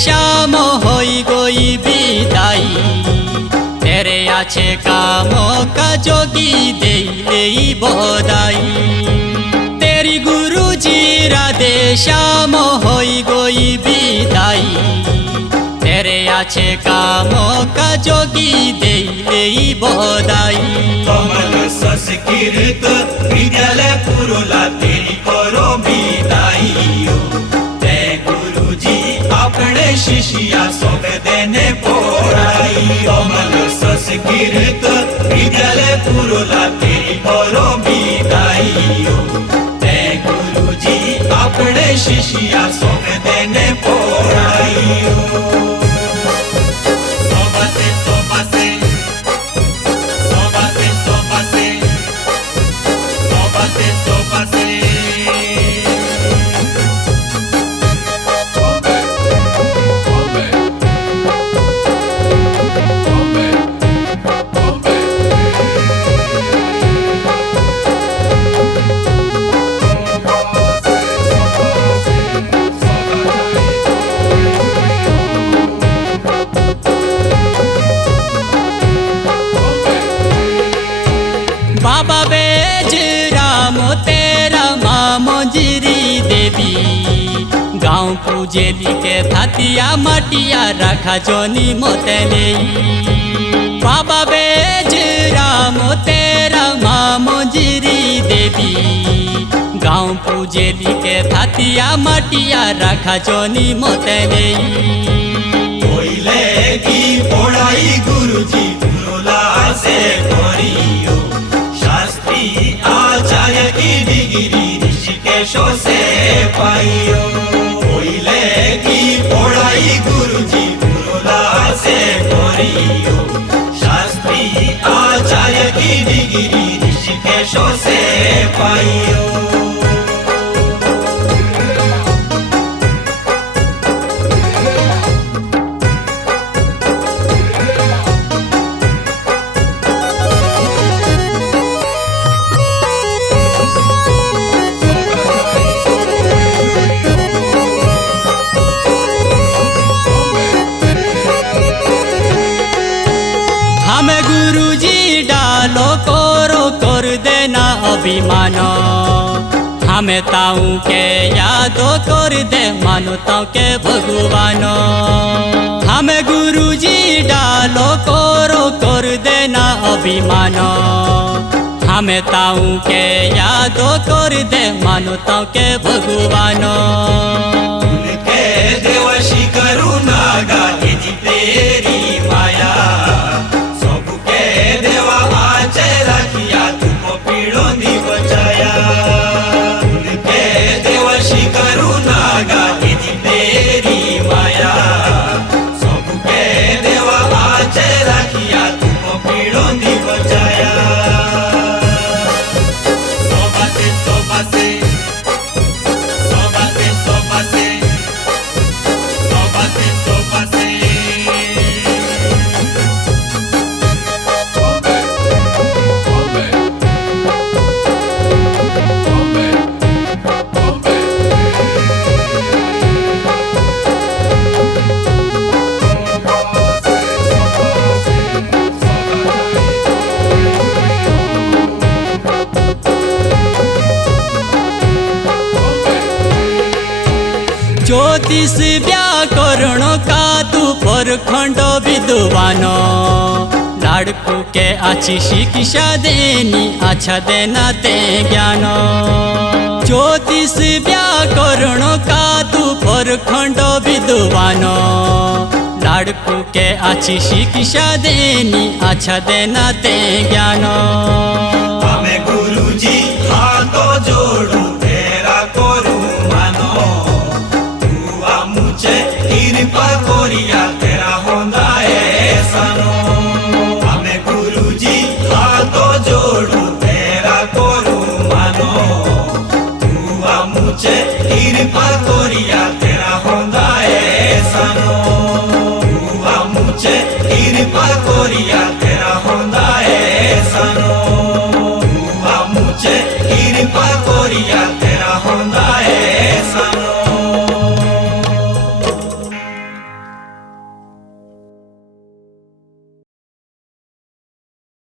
श्याम होई गोई बिदाई तेरे आछे कामो का जोगी दे बोदाई तेरी गुरु जी राधे श्याम होई गोई बिदाई तेरे आछे कामो का जोगी दे बोदाई कमल संस्कृत विद्यालय पुरुला तेरी करो बिदाई अपने शिष्या सोग देने पोराई कमल संस्कृत विद्यालय पुरुला तेरी करो बिदाई ते गुरुजी अपने शिष्या सोग देने पोराई बाबा बेज राम तेरा मामोजिरी देवी गाँव पूजेली के थातिया मटिया रखा जोनी मोतले बाबा बेज राम तेरा मामोजिरी देवी गाँव पूजेली के थातिया मटिया रखा जोनी मोतले की पढ़ाई गुरुजी पुरुला से करियो आचार्य की डिग्री ऋषिकेशों से पाइयो कोयले की पढ़ाई गुरुजी पुरुला से करियो शास्त्री आचार्य की डिग्री ऋषिकेशों से पाइयो हमें गुरुजी डालो करो कर देना अभिमानो हमें ताऊ के यादो कर दे मानो ताऊ के भगवानो हमें गुरुजी डालो करो कर देना अभिमानो हमें ताऊ के यादो कर दे मानो ताऊ के भगवानो के देवशी करुणा गाती जी तेरी माया रखिया तुमको पीड़ों दी बचाया उनके देवशी करुणा गाती जी तेरी माया सबके देवा आज रखिया तुमको पीड़ों दी बचाया सोबासे ज्योतिष व्याकरण का तू परखंड विद्वानो लाड़कू के अच्छी शिक्षा देनी अच्छा देना ते ज्ञान ज्योतिष व्याकरण का तू परखंड विद्वानो लाड़कू के अच्छी शिक्षा देनी अच्छा देना ते ज्ञान हमें गुरुजी हाथों जोड़ू तेरा करू मानो कृपा कोरिया तेरा होंदा है सानो आमे गुरुजी हाथो जोड़ू तेरा करू मानो तू मुझे कृपा कोरिया तेरा होंदा सानो तू मुझे कृपा कोरिया तेरा होंदा सानो तू मुझे कृपा कोरिया तेरा होंदा